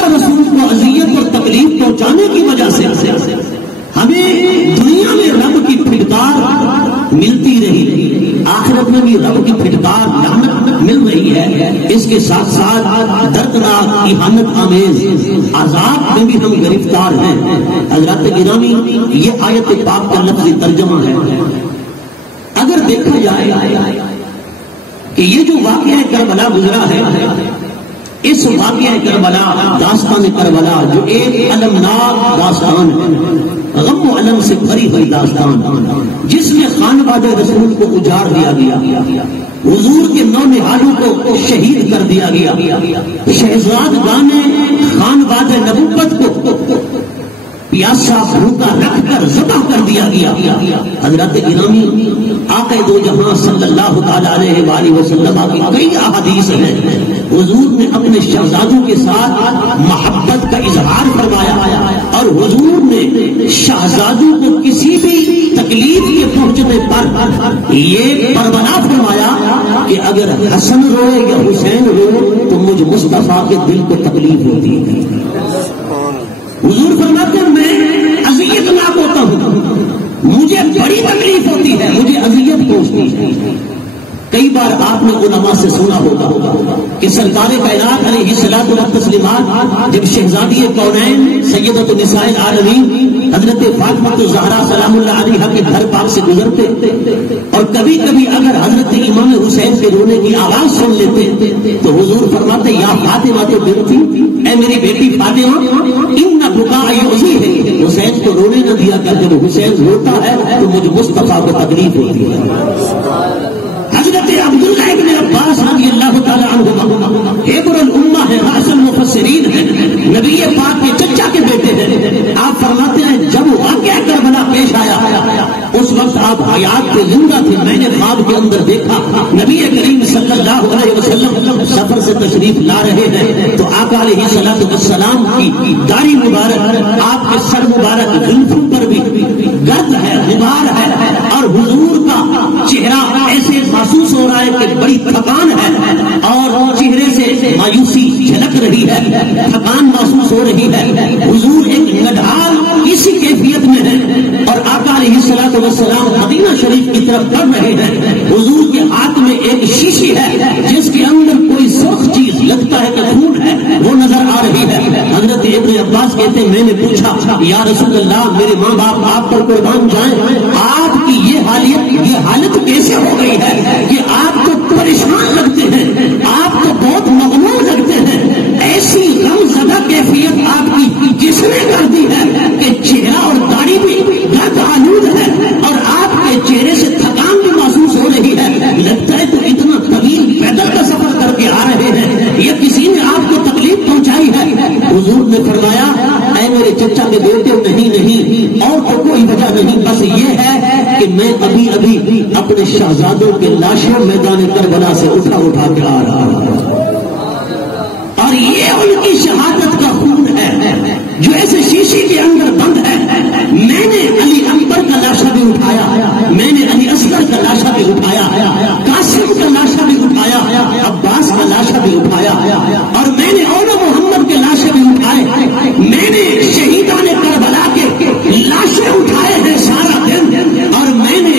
اللہ رسول کو اذیت اور تکلیف پہنچانے کی وجہ سے ہمیں دنیا میں رب کی پھٹکار ملتی رہی، آخرت میں بھی رب کی پھٹکار لعنت مل رہی ہے، اس کے ساتھ ساتھ دردناک اہانت آمیز عذاب میں بھی ہم گرفتار ہیں۔ حضرات گرامی، یہ آیت پاک کا لفظی ترجمہ ہے۔ اگر دیکھا جائے کہ یہ جو واقعہ کربلا گزرا ہے، اس واقعہ کربلا، داستان کربلا جو ایک المناک داستان ہے، غم و الم سے بھری ہوئی داستان، جس میں خانواد رسول کو اجاڑ دیا گیا، حضور کے نونہالوں کو شہید کر دیا گیا، شہزادگان خانواد نبوت کو پیاسا بھوکا رکھ کر ذبح کر دیا گیا۔ حضرت گرامی، آقا دو جہاں صلی اللہ تعالیٰ علیہ وآلہ وسلم کی کئی احادیث ہیں، حضور نے اپنے شہزادوں کے ساتھ محبت کا اظہار فرمایا، اور حضور نے شہزادوں کو کسی بھی تکلیف کے پہنچنے پر یہ پروانہ فرمایا کہ اگر حسن روئے یا حسین روئے تو مجھ مصطفیٰ کے دل کو تکلیف ہوتی ہے۔ حضور فرماتے ہیں میں اذیت ناک ہوتا ہوں، مجھے بڑی تکلیف ہوتی ہے، مجھے اذیت پہنچتی ہے۔ کئی بار آپ نے علماء سے سنا ہوگا کہ سرکار کائنات علیہ الصلوۃ والتسلیمات جب شہزادی کونین سیدۃ النساء العالمین حضرت فاطمہ الزہرا سلام اللہ علیہا کے گھر پاک سے گزرتے، اور کبھی کبھی اگر حضرت امام حسین کے رونے کی آواز سن لیتے تو حضور فرماتے یا فاطمہ بنتی، اے میری بیٹی فاطمہ، ان بکا یؤذی ہے، حسین کو رونے نہ دیا کر، جب حسین روتا ہے تو مجھ مصطفیٰ کو تکلیف ہوتی ہے۔ حضرت عبداللہ ابن عباس رضی اللہ تعالیٰ عنہما حبر الامہ ہے، رأس المفسرین ہے، نبی پاک کے چچا کے بیٹے ہیں۔ آپ فرماتے ہیں جب واقعہ کربلا پیش آیا اس وقت آپ حیات پہ زندہ تھے، میں نے خواب کے اندر دیکھا نبی کریم صلی اللہ علیہ وسلم سفر سے تشریف لا رہے ہیں تو آقا علیہ الصلوۃ والسلام کی داڑھی مبارک، آپ کے سر مبارک، زلفوں پر بھی گرد ہے، غبار ہے، اور حضور کا چہرہ ایسے محسوس ہو رہا ہے کہ بڑی تھکان ہے، اور چہرے سے مایوسی جھلک رہی ہے، تھکان محسوس ہو رہی ہے۔ حضور ایک نڈھال اسی کیفیت میں ہے، اور آقا علیہ الصلوۃ والسلام مدینہ شریف کی طرف بڑھ رہے ہیں۔ حضور کے ہاتھ میں ایک شیشی ہے جس کے اندر کوئی سرخ چیز لگتا ہے کہ خون ہے، وہ نظر آ رہی ہے۔ حضرت ابن عباس کہتے ہیں میں نے پوچھا یا رسول اللہ، میرے ماں باپ آپ پر قربان جائیں، آپ کی یہ حالت کیسے ہو گئی ہے کہ آپ تو پریشان لگتے ہیں، آپ تو بہت مغموم لگتے ہیں، ایسی غم زدہ کیفیت آپ کی جس نے کر دی ہے کہ چہرہ اور داڑھی بھی گرد آلود ہے، اور آپ کے چہرے سے تھکان بھی محسوس ہو رہی ہے، لگتا ہے تو اتنا طویل پیدل کا سفر کر کے آ رہے ہیں، یا کسی نے آپ کو تکلیف پہنچائی ہے۔ حضور نے فرمایا اے میرے چچا کے بیٹے، نہیں، اور تو کوئی وجہ نہیں، بس یہ ہے کہ میں ابھی اپنے شہزادوں کے لاشوں میدان کربلا سے اٹھا کے آ رہا ہوں، اور یہ ان کی شہادت کا خون ہے جو ایسے شیشے کے اندر بند ہے۔ میں نے علی اکبر کا لاشا بھی اٹھایا، میں نے علی اصغر کا لاشا بھی اٹھایا، قاسم کا لاشا بھی اٹھایا، عباس کا لاشا بھی اٹھایا، اور میں نے اولا محمد کے لاشے بھی اٹھائے، میں نے شہیدان کربلا کے لاشیں اٹھائے ہیں سارا دن، اور میں نے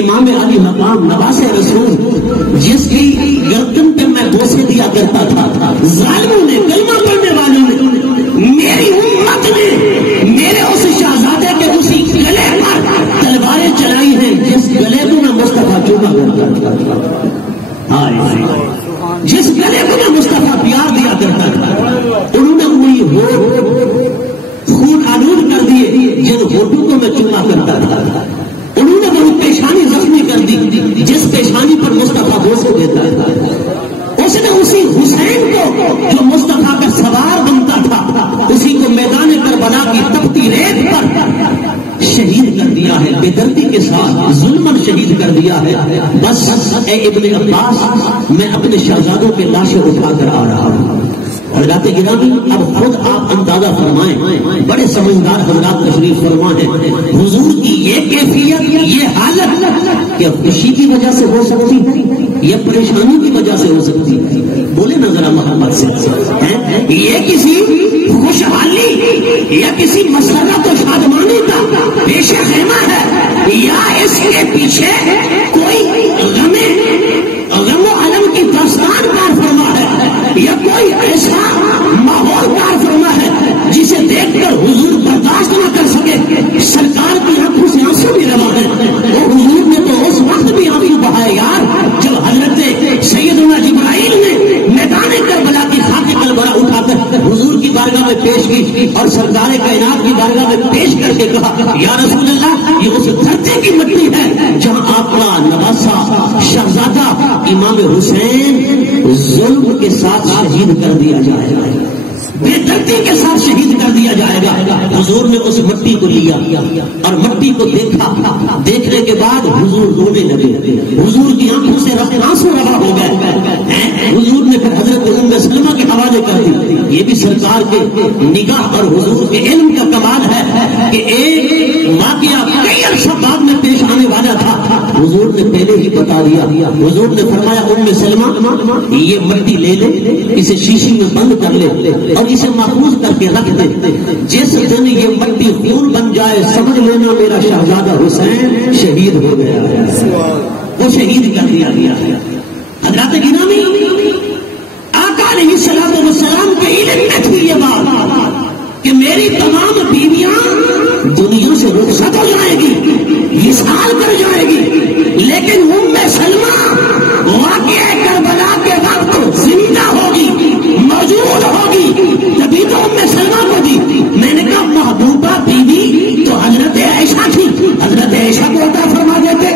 امام علی مقام نواز رسول جس کی گردن پہ میں بوسے دیا کرتا تھا، ظالموں نے، کلمہ پڑھنے والوں نے، میری امت نے میرے اس شہزادے کے اسی گلے پر تلواریں چلائی ہیں جس گلے کو میں مصطفیٰ چوما کرتا تھا، جس گلے کو میں مصطفیٰ پیار دیا کرتا تھا، انہوں نے انہیں خون آلود کر دیے جن ہوٹوں کو میں چوما کرتا تھا، انہوں نے وہ پیشانی زخمی کر دی جس پیشانی پر مصطفیٰ بوسے دیتا تھا، اس نے اسی حسین کو جو مصطفیٰ کا سوار بنتا تھا اسی کو میدان کربلا کی تپتی ریت پر شہید کر دیا ہے، بے دردی کے ساتھ ظلمن شہید کر دیا ہے۔ بس اے ابن عباس، میں اپنے شہزادوں کے لاشیں اٹھا کر آ رہا ہوں۔ حضرات گرامی، اب خود آپ اندازہ فرمائیں، بڑے سمجھدار حضرات تشریف فرما ہے، حضور کی یہ کیفیت، یہ حالت کیا خوشی کی وجہ سے ہو سکتی ہے یا پریشانی کی وجہ سے ہو سکتی ہے؟ بولے نا ذرا محبت سے. یہ کسی خوشحالی یا کسی مسرت و شادمانی کا پیش خیمہ ہے یا اس کے پیچھے کوئی غم و علم کی داستان کار فرما ہے یا کوئی ایسا ماحول کار فرما ہے جسے دیکھ کر حضور برداشت نہ کر سکے. سرکار کی آنکھوں سے آنسو بھی روا ہے. وہ حضور نے تو اس وقت بھی آنسو بہائے یار جب حضرت سیدنا جبرائیل نے میدان کربلا کی خاک کربلا اٹھا کر حضور کی بارگاہ میں پیش کی اور سرکار کائنات کی بارگاہ میں پیش کر کے کہا یا رسول اللہ یہ اس دھرتی کی مٹی ہے جہاں آپ کا نواسا شہزادہ امام حسین ظلم کے ساتھ شہید کر دیا جائے گا, بے دردی کے ساتھ شہید کر دیا جائے گا. حضور نے اس مٹی کو لیا اور مٹی کو دیکھا. دیکھنے کے بعد حضور رونے لگے. حضور کی آنکھوں سے آنسو روا ہو گئے. حضور نے پھر حضرت ام سلمہ کے حوالے کر دی. یہ بھی سرکار کے نگاہ اور حضور کے علم کا کمال ہے کہ ایک واقعہ کئی عرصہ بعد میں پیش آنے والا تھا, حضور نے پہلے ہی بتا دیا. حضور نے فرمایا ام سلمہ یہ مٹی لے لے, اسے شیشی میں بند کر لے اور اسے محفوظ کر کے رکھ دے. جس دن یہ مٹی خون بن جائے سمجھ لینا میرا شہزادہ حسین شہید ہو گیا ہے, وہ شہید کر دیا گیا ہے. حضرات گرامی آقا علیہ الصلوۃ والسلام کے علم میں تھی یہ بات کہ میری تمام بیویاں دنیا سے رخصت ہو جائے گی, وصال کر جائے گی, لیکن ام سلمہ واقعہ کربلا کے وقت زندہ ہوگی, موجود ہوگی. تبھی تو ام سلمہ کو دی. میں نے کہا محبوبہ بیوی تو حضرت عائشہ تھی, حضرت عائشہ کو عطا فرما دیتے,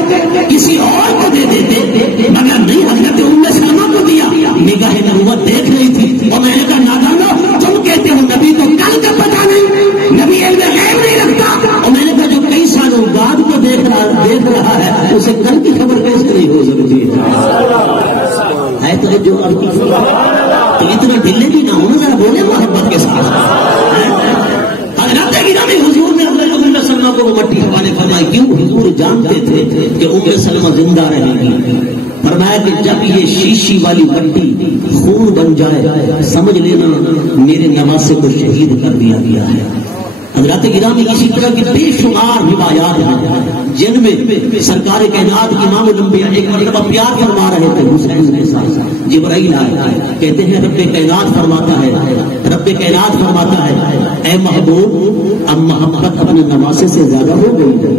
کسی اور کو دے دیتے, مگر نہیں حضرت ام سلمہ کو دیا. نگاہ نبوت دیکھ رہی تھی اور میں نے کہا نادانو تم کہتے ہو نبی کو کل کا پتہ نہیں, نبی علم غیب نہیں رکھتا. اور میں نے کہا جو کئی سالوں بعد کو دیکھ رہا ہے اسے کل کی خبر کیسے نہیں ہو سکتی ہے. تو جو تو اتنا ڈھلے بھی نہ ہونا, ذرا بولے محبت کے ساتھ. حضرت گرامی حضور نے اپنے ام سلمہ کو وہ مٹی حوالے فرمائی. کیوں؟ حضور جانتے تھے کہ ام سلمہ زندہ رہے گی. فرمایا کہ جب یہ شیشی والی مٹی خون بن جائے سمجھ لینا میرے نواسے کو شہید کر دیا گیا ہے. حضرات گرامی اسی طرح کی بے شمار روایات ہیں جن میں سرکار کائنات امام الانبیاء ایک مرتبہ پیار فرما رہے تھے حسین کے ساتھ. جبرائیل آئے, کہتے ہیں رب کائنات فرماتا ہے, رب کائنات فرماتا ہے اے محبوب اب محبت اپنے نواسے سے زیادہ ہو گئی ہے,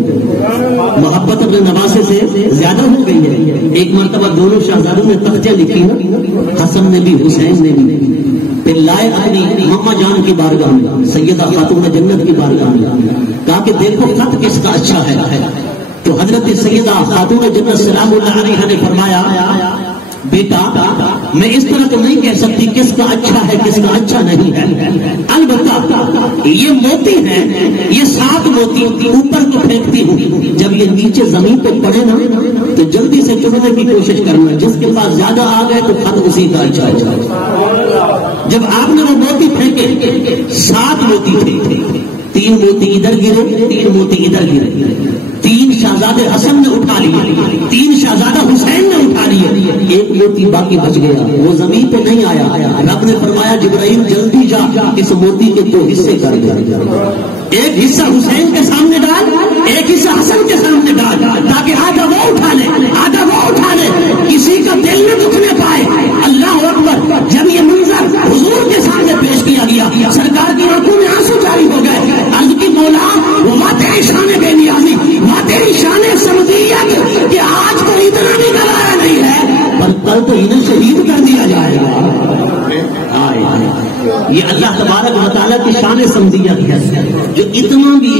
محبت اپنے نواسے سے زیادہ ہو گئی ہے. ایک مرتبہ دونوں شہزادوں نے تختیں لکھی ہیں, حسن نے بھی حسین نے بھی. پھر لائے اپنی مما جان کی بارگاہ میں, سیدہ خاتون جنت کی بارگاہ میں, کہا کہ دیکھو خط کس کا اچھا ہے. تو حضرت سیدہ خاتون جنت سلام اللہ علیہا نے فرمایا بیٹا میں اس طرح تو نہیں کہہ سکتی کس کا اچھا ہے کس کا اچھا نہیں ہے, البتہ یہ موتی ہے, یہ 7 موتی اوپر کو پھینکتی ہوں, جب یہ نیچے زمین پہ پڑے نا تو جلدی سے چننے کی کوشش کرنا, جس کے پاس زیادہ آ گئے تو خط اسی کا اچھا ہے. جب آپ نے وہ موتی پھینکے 7 موتی تھے, 3 موتی ادھر گرے 3 موتی ادھر گرے, 3 شہزادے حسن نے اٹھا لیے, 3 شہزادہ حسین نے اٹھا لیے, 1 موتی باقی بچ گیا, وہ زمین پہ نہیں آیا. رب نے فرمایا جبرائیل جلدی جا اس موتی کے 2 حصے کر دے, ایک حصہ حسین کے سامنے ڈال, ایک حصہ حسن کے سامنے ڈال, تاکہ آدھا وہ اٹھا لے آدھا وہ اٹھا لے, کسی کا دل نہ دکھنے پائے. اللہ اکبر. جب یہ منظر حضور کے سامنے پیش کیا گیا سرکار کی آنکھوں میں آنسو جاری ہو گئے. عرض کی مولا وہ تیری شان بے نیازی, وہ تیری شان سمدیت کہ آج کو اتنا بھی گلایا نہیں ہے پر کل تو انہیں شہید کر دیا جائے گا. یہ اللہ تبارک و تعالیٰ کی شان سمدیت ہے جو اتنا بھی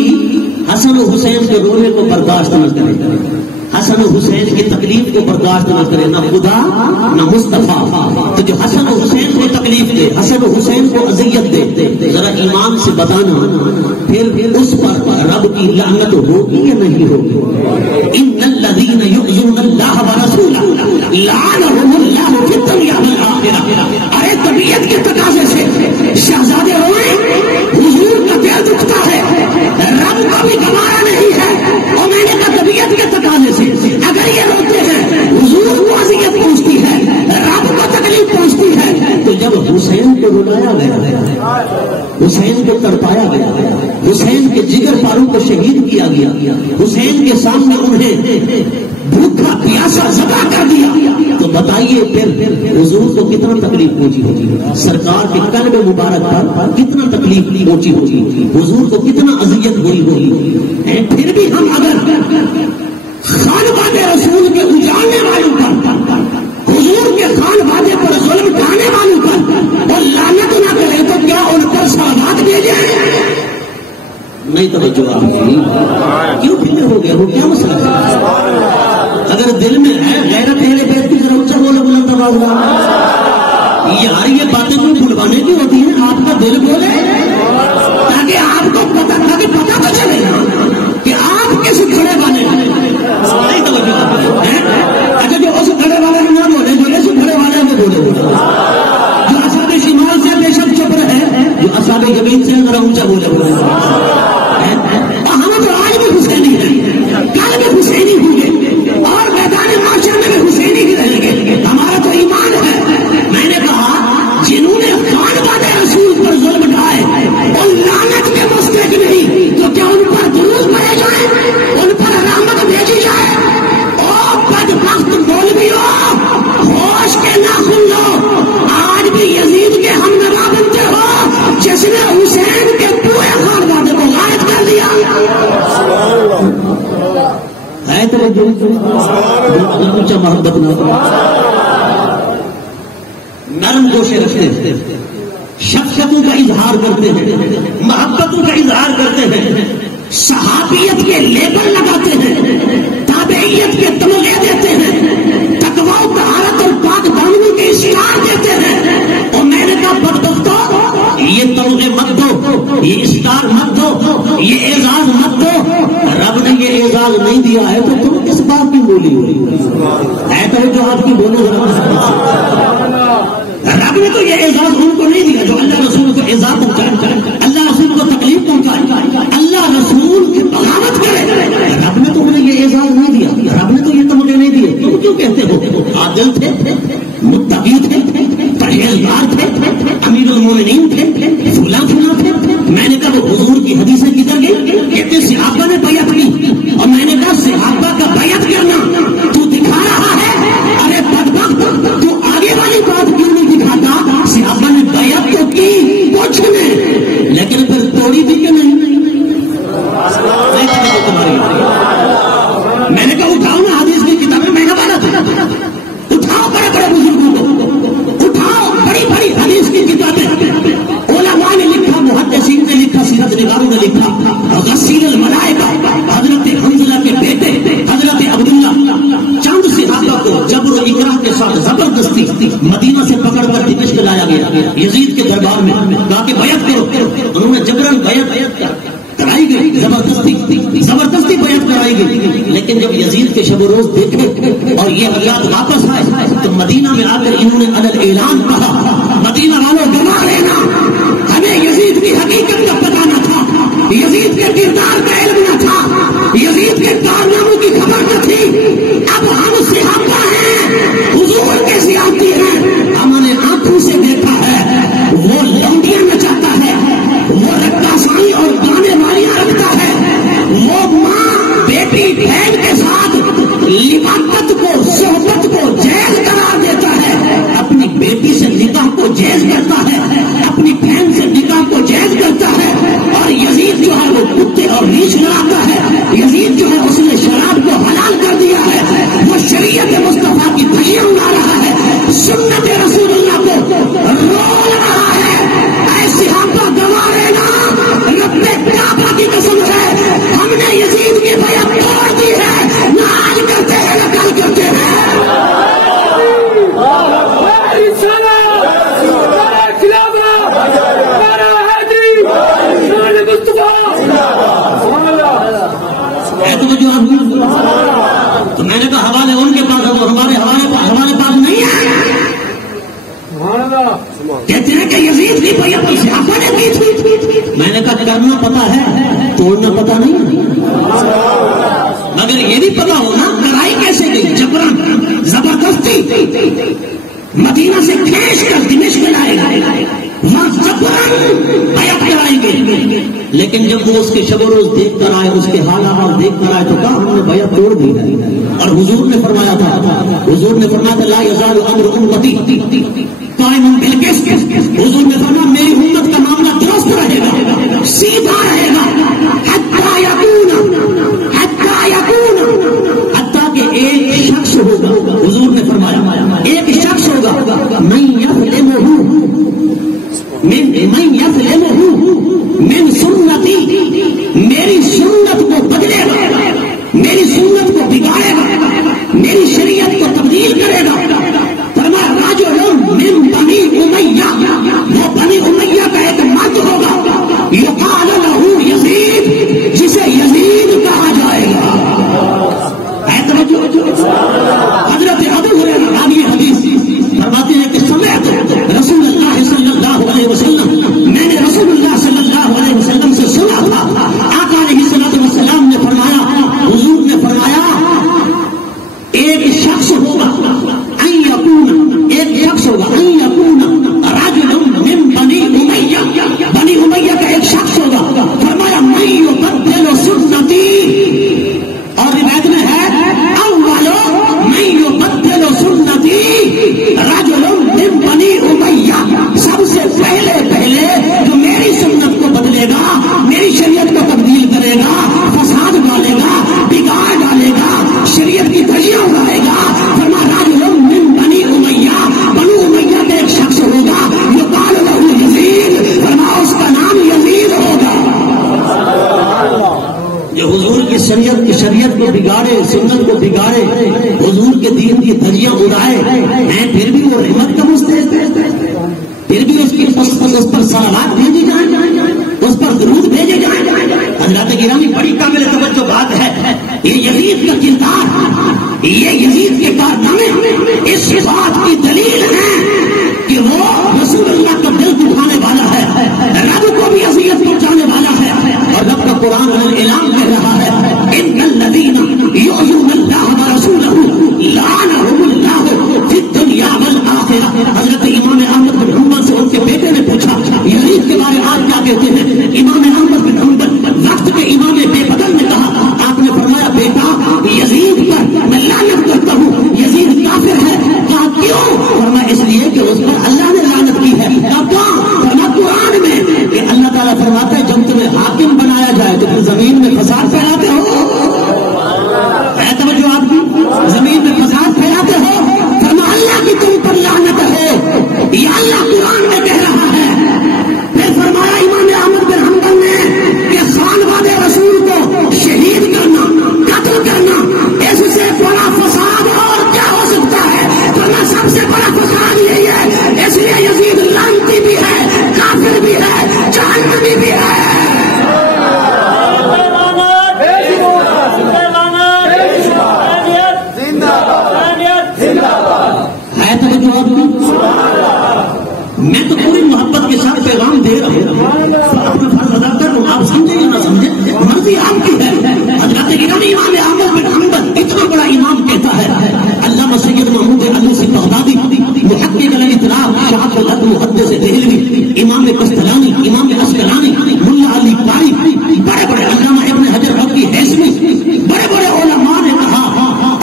حسن و حسین کے رونے کو برداشت نہ کرے, حسن و حسین کی تکلیف کو برداشت نہ کرے, نہ خدا نہ مصطفیٰ. تو جو حسن و حسین کو تکلیف دے, حسن و حسین کو اذیت دے, ذرا ایمان سے بتانا پھر اس پر رب کی لعنت ہوگی یا نہیں ہوگی. ان الذین یؤذون اللہ ورسولہ لعنہم اللہ فی الدنیا والآخرہ. ارے طبیعت کے تقاضے سے شہزادے ہوئے, حضور کا دل دکھتا ہے, رب کو بھی گوارا نہیں ہے, اور میں نے کہا طبیعت کے تقاضے سے اگر یہ روتے ہیں حضور کو اذیت پہنچتی ہے, رب کو تکلیف پہنچتی ہے, حسین کو تڑپایا گیا، حسین کے جگر پاروں کو شہید کیا گیا، حسین کے سامنے انہیں بھوکا پیاسا ذبح کر دیا، تو بتائیے پھر حضور کو کتنا تکلیف پہنچی ہوگی، سرکار کے قلب مبارک پر کتنا تکلیف پہنچی ہوگی، حضور کو کتنا اذیت ہوئی ہوگی۔ پھر بھی ہم اگر خانواد رسول کے اجاڑنے والوں پر، حضور کے خانوادے پر ظلم ڈھانے والوں پر اور لعنت نہ کریں تو کیا ان پر سوغات بھیجے؟ نہیں توجہ آپ کی، کیوں پھر ہو گیا، وہ کیا مسئلہ ہے؟ اگر دل میں ہے غیرت اہل بیت کی ضرورت سے بولے بلند آواز، یار یہ باتیں کیوں بلوانے کی ہوتی ہیں؟ آپ کا دل بولے تاکہ آپ کو پتا تو چلے کہ آپ کس کھڑے والے ہیں۔ نہیں توجہ، اچھا جو اس کھڑے والے میں نہ بولے، جو اس کھڑے والے میں بولے، جو اصحاب شمال سے بے شک چپ رہے، جو اصحاب یمین سے ذرا اونچا بولے، ہم تو آج بھی حسینی ہیں، کل بھی حسینی ہوں گے اور میدان معاشر میں بھی حسینی ہی رہیں گے، ہمارا تو ایمان ہے۔ میں نے کہا جنہوں نے خانواد رسول پر ظلم ڈھائے اور لعنت کے مستحق نہیں، تو کیا ان پر درود پڑے جائیں، ان پر رحمت بھیجی جائے؟ او بدبخت مولویو، ہوش کے ناخن لو، آج بھی یزید کے ہم نوا بنتے ہو جس نے حسین کے پورے خانوادے کو غائب کر دیا۔ ہے تو اونچا محبت نہ نرم گوشے رکھتے ہیں، شخصیتوں کا اظہار کرتے ہیں، محبتوں کا اظہار کرتے ہیں، صحابیت کے لیبل لگاتے ہیں، تابعیت کے تمغے دیتے ہیں، تقویٰ و طہارت اور پاک دامنی کے اسٹار دیتے ہیں۔ اور میں نے کہا بدبختو، یہ تمغے مت دو، یہ اسٹار مت دو، یہ اعزاز مت دو، رب نے یہ اعزاز نہیں دیا ہے تو تم کس بات کی بولی ہے تو جو آپ کی بولو، رب نے تو یہ اعزاز ان کو نہیں دیا جو اللہ رسول کو اعزاز پہنچائے، اللہ رسول کو تکلیف پہنچائے، اللہ رسول کی بغاوت کرے، رب نے تو انہیں یہ اعزاز نہیں دیا، رب نے تو یہ تمغے نہیں دیے۔ تم کیوں کہتے ہو؟ عادل تھے، متقی تھے، پرہیزگار تھے، امیر المومنین تھے، فلاں فلاں تھے۔ میں نے کہا وہ حضور کی حدیثیں کدھر گئی؟ کہتے صحابہ نے بیعت کی، اور میں نے کہا صحابہ کا بیعت کرنا تو دکھا رہا ہے، ارے بدبخت تو آگے والی بات کیوں نہیں دکھاتا؟ صحابہ نے بیعت تو کی کچھ نے، لیکن پھر توڑی بھی کہ نہیں؟ میں نے کہا اٹھاؤ نا حدیث کی کتابیں، میں نے والا تھا، اٹھاؤ بڑے بڑے بزرگوں کو، اٹھاؤ بڑی بڑی حدیث کی کتابیں، علماء نے لکھا، محدثین نے لکھا، سیرت نگاروں نے لکھا، غسیل الملائکہ حضرت حنظلہ کے بیٹے حضرت عبداللہ، چند صحابہ کو جبر و اکرام کے ساتھ زبردستی مدینہ سے پکڑ کر دمشق لایا گیا یزید کے دربار میں، کہا کہ بیعت کرو، انہوں نے جبرن بیعت کرائی گئی، زبردستی بیعت کرائی گئی۔ لیکن جب یزید کے شب و روز دیکھے اور یہ حالات واپس آئے تو مدینہ میں آ کر انہوں نے عدل اعلان کہا، مدینہ والوں گواہ رہنا، ہمیں یزید کی حقیقت کا پتہ نہ تھا، یزید کے کردار کا علم نہ تھا، یزید کے کارناموں کی خبر نہ تھی، اب ہم صحابہ ہیں، حضور کے صحابی ہیں، ہم نے آنکھوں سے دیکھا ہے، وہ لمبیاں نچاتا ہے، وہ رقاصانی اور گانے والیاں رکھتا ہے، وہ ماں بیٹی بہن کے ساتھ لباقت کو صحبت کو جائز قرار دیتا ہے، اپنی بیٹی سے نکاح کو جائز کرتا ہے، اپنی بہن سے نکاح کو جائز کرتا ہے، اور یزید جو ہے وہ کتے اور ریچھ لڑاتا ہے، یزید جو ہے اس نے شراب کو حلال کر دیا ہے، وہ شریعت مصطفیٰ کی دھجیاں اڑا رہا ہے، سنت رسول اللہ کو رول رہا ہے۔ اے صحابہ گواہ رہنا، رب کعبہ کی قسم ہے، ہم نے یزید کی بیعت توڑ دی ہے، نہ آج کرتے ہیں نہ کل کرتے ہیں۔ تو میں نے کہا حوالے ان کے پاس ہے، وہ ہمارے حوالے پاس نہیں ہے۔ کہتے ہیں کہ یزید کی بیعت صحابہ نے کی تھی، میں نے کہا کرنا پتا ہے، توڑنا پتا نہیں، مگر یہ بھی پتا ہونا کرائی کیسے گئی، جبرن زبردستی مدینہ سے کھینچ کر دمشق لائے گئے، وہاں جبرن بیعت کرائیں گے. لیکن جب وہ اس کے شب و روز دیکھ کر آئے, اس کے حال حال دیکھ کر آئے تو کہا ہم نے بیعت توڑ دی ہے. اور حضور نے فرمایا تھا لا یزال امر امتی قائما بالقسط. حضور نے فرمایا میری امت کا معاملہ درست رہے گا, سیدھا رہے گا, حتی یکون حتی کہ ایک شخص ہوگا. حضور نے فرمایا ایک شخص ہوگا من یظلمہ من سنتی, میری سنت کو بدلے گا, میری سنت کو بگاڑے گا, میری شریعت کو تبدیل کرے گا. فرمایا رجل من بنی امیہ, وہ بنی امیہ کا ایک مرد ہوگا یقال لہ یزید, جسے یزید کہا جائے گا. حضرت ابو ہریرہ راوی حدیث فرماتے ہیں کہ سمعت رسول اللہ صلی اللہ علیہ وسلم, میں نے رسول اللہ صلی اللہ علیہ وسلم سے سنا تھا, آقا علیہ الصلوۃ والسلام نے فرمایا, حضور نے فرمایا ایک شخص ہوگا رجل من بنی امیہ, بنی امیہ کا ایک شخص ہوگا. فرمایا من یبدل سنتی, اور روایت میں ہے اولو من یبدل سنتی رجل من بنی امیہ, سب سے پہلے جو میری سنت کو بدلے گا, میری شریعت کو تبدیل کرے گا, فساد ڈالے گا, بگاڑ ڈالے گا, شریعت کی دھجیاں اڑائے گا. فرمایا رجل من بنی امیہ, بنو امیہ کا ایک شخص ہوگا یقال لہ یزید, فرمایا اس کا نام یزید ہوگا. جو حضور کی شریعت کو بگاڑے, سنت کو بگاڑے, حضور کے دین کی دھجیاں اڑائے ہیں, پھر بھی وہ رحمت کا مستحق ہے, پھر بھی اس پر صلوات بھیجی جائیں, اس پر درود بھیجے جائیں. حضرات گرامی بڑی قابل توجہ بات ہے. یہ یزید کا کردار, یہ یزید کے کارنامے اس بات کی دلیل ہے کہ وہ رسول اللہ کا دل دکھانے والا ہے, رب کو بھی اذیت پہنچانے والا ہے. اور رب کا قرآن اعلان کر رہا ہے ان الذین یؤذون اللہ ورسولہ لعنہم اللہ فی الدنیا والآخرہ. حضرت امام احمد بن حنبل سے ان کے بیٹے نے پوچھا یزید کے بارے آپ کیا کہتے ہیں؟ امام احمد بن حنبل وقت کے امام بے بدل نے کہا, آپ نے فرمایا بیٹا یزید پر میں لعنت کرتا ہوں, یزید کافر ہے. کہا کیوں؟ فرمایا اس لیے کہ اس پر اللہ نے لعنت کی ہے. فرمایا قرآن میں کہ اللہ تعالیٰ فرماتا ہے جب تمہیں حاکم بنایا جائے تو پھر زمین میں فساد پھیلاتے ہو. ہے توجہ آپ کی, زمین میں فساد پھیلاتے ہو. فرمایا اللہ کی تم پر لعنت ہے, یہ اللہ قرآن میں کہہ رہا ہے. پھر فرمایا امام احمد بن حنبل نے کہ خانواد رسول کو شہید کرنا, قتل کرنا, اس سے بڑا فساد اور کیا ہو سکتا ہے؟ فرمایا سب سے بڑا فساد یہی ہے. اس لیے یزید لعنتی بھی ہے, کافر بھی ہے, جہنمی بھی ہے. میں تو پوری محبت کے ساتھ پیغام دے رہا ہوں, اپنا فرض ادا کر رہا ہوں, آپ سمجھیں یا نہ سمجھیں مرضی آپ کی ہے. حضرت گرامی امام احمد بن حنبل اتنا بڑا امام کہتا ہے. علامہ سید محمود علوسی بغدادی, محقق الاطلاع, شاہ الحق محدث دہلوی, امام قسطلانی, امام عسقلانی, ملا علی قاری, بڑے بڑے علامہ ابن حجر حقی ہیثمی, بڑے بڑے علماء نے کہا.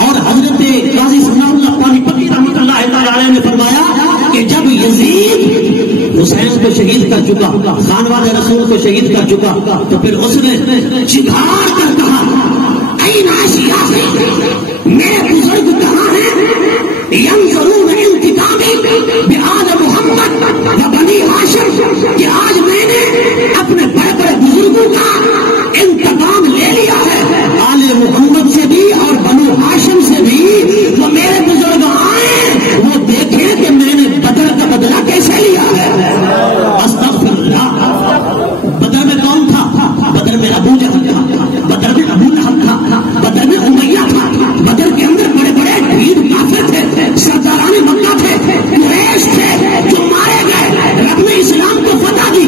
اور حضرت قاضی ثناء اللہ پانی پتی رحمۃ اللہ تعالی علیہ نے فرمایا کہ جب یزید حسین کو شہید کر چکا, خانواد رسول کو شہید کر چکا, تو پھر اس نے چگھاڑ کر کہا این اشیاء, میرے بزرگ کہاں ہیں؟ ینظرون انتقامی بآل محمد و بنی ہاشم, کہ آج میں نے اپنے بڑے بڑے بزرگوں کا انتقام لے لیا ہے, آل محمد سے بھی اور بنو ہاشم سے بھی. وہ میرے بزرگ آئے, وہ دیکھیں کہ میں نے بدر کا بدلہ کیسے لیا ہے. استغفر اللہ. بدر میں کون تھا؟ بدر میں ابو جہل تھا, بدر میں ابو لہب تھا, بدر میں امیہ تھا, بدر کے اندر بڑے بڑے بھید کافر تھے, سرداران مکہ تھے, قریش تھے جو مارے گئے. رب نے اسلام کو فتح دی,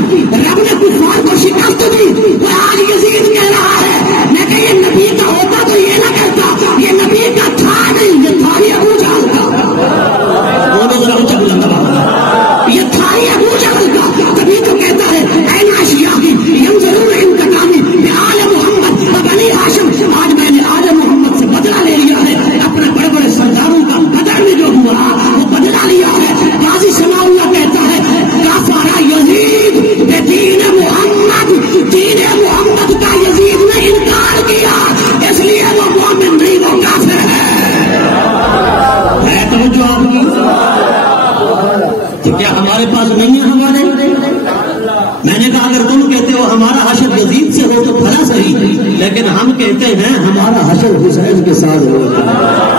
میں نے کہا اگر تم کہتے ہو ہمارا حشر یزید سے ہو تو بھلا صحیح، لیکن ہم کہتے ہیں ہمارا حشر حسین کے ساتھ ہو.